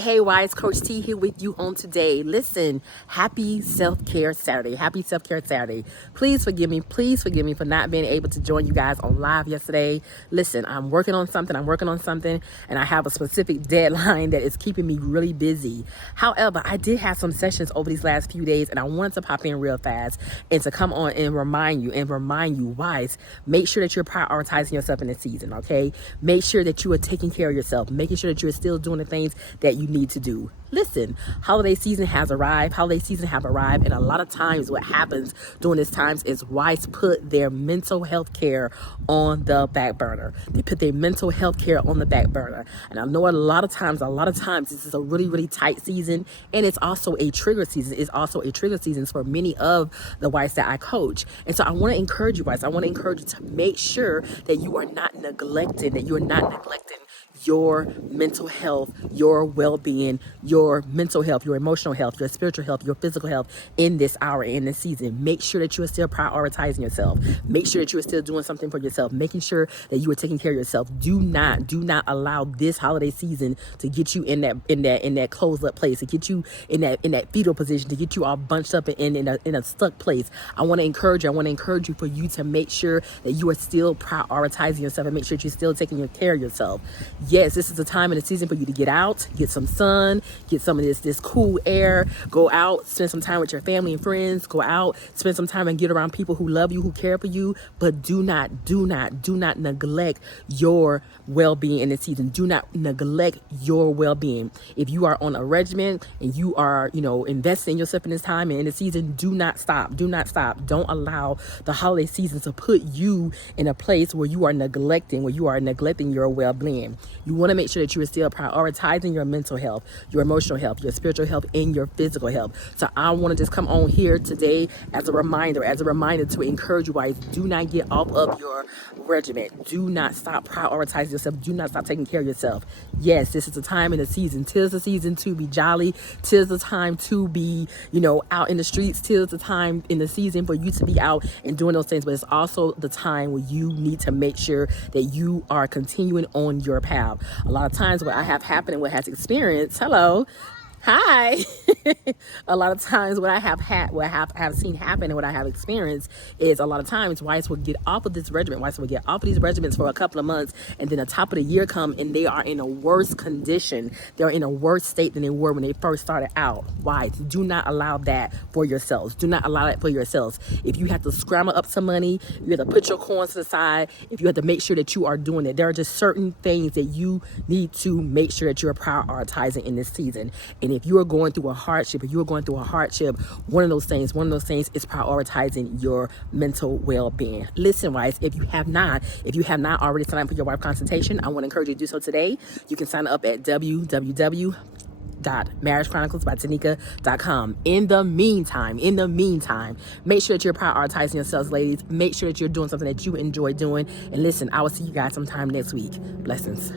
Hey, Wise Coach T here with you on today. Listen, happy Self-Care Saturday. Happy Self-Care Saturday. Please forgive me for not being able to join you guys on live yesterday. Listen, I'm working on something, and I have a specific deadline that is keeping me really busy. However, I did have some sessions over these last few days, and I wanted to pop in real fast and to come on and remind you, Wise, make sure that you're prioritizing yourself in this season, okay? Make sure that you are taking care of yourself, making sure that you're still doing the things that you need to do. Listen, holiday season have arrived, and a lot of times what happens during this times is wives put their mental health care on the back burner. They put their mental health care on the back burner. And I know a lot of times this is a really, really tight season, and it's also a trigger season. It's also a trigger season for many of the wives that I coach. And so I want to encourage you guys, to make sure that you are not neglecting, your mental health, your well-being, your mental health, your emotional health, your spiritual health, your physical health in this hour, in this season. Make sure that you are still prioritizing yourself. Make sure that you are still doing something for yourself, making sure that you are taking care of yourself. Do not allow this holiday season to get you in that closed up place, to get you in that fetal position, to get you all bunched up in a stuck place. I want to encourage you for you to make sure that you are still prioritizing yourself and make sure that you're still taking care of yourself. Yes, this is the time in the season for you to get out, get some sun, get some of this cool air, go out, spend some time with your family and friends, go out, spend some time and get around people who love you, who care for you, but do not neglect your well-being in this season. Do not neglect your well-being. If you are on a regimen and you are, investing in yourself in this time and in the season, do not stop. Don't allow the holiday season to put you in a place where you are neglecting your well-being. You want to make sure that you are still prioritizing your mental health, your emotional health, your spiritual health, and your physical health. So I want to just come on here today as a reminder to encourage you guys, do not get off of your regimen. Do not stop prioritizing yourself. Do not stop taking care of yourself. Yes, this is the time in the season. 'Tis the season to be jolly. 'Tis the time to be, out in the streets. 'Tis the time in the season for you to be out and doing those things. But it's also the time where you need to make sure that you are continuing on your path. A lot of times what I have happened and what has experienced, hi. A lot of times what I have seen happen and what I have experienced is a lot of times wives will get off of this regimen. Wives will get off of these regimens for a couple of months, and then the top of the year come and they are in a worse condition. They're in a worse state than they were when they first started out. Wives, do not allow that for yourselves. Do not allow that for yourselves. If you have to scramble up some money, you have to put your coins to the side, if you have to make sure that you are doing it, there are just certain things that you need to make sure that you're prioritizing in this season. And if you are going through a hardship, one of those things is prioritizing your mental well-being. Listen, wives, if you have not already signed up for your wife consultation, I want to encourage you to do so today. You can sign up at www.marriagechroniclesbytanika.com. In the meantime, make sure that you're prioritizing yourselves, ladies. Make sure that you're doing something that you enjoy doing. And listen, I will see you guys sometime next week. Blessings.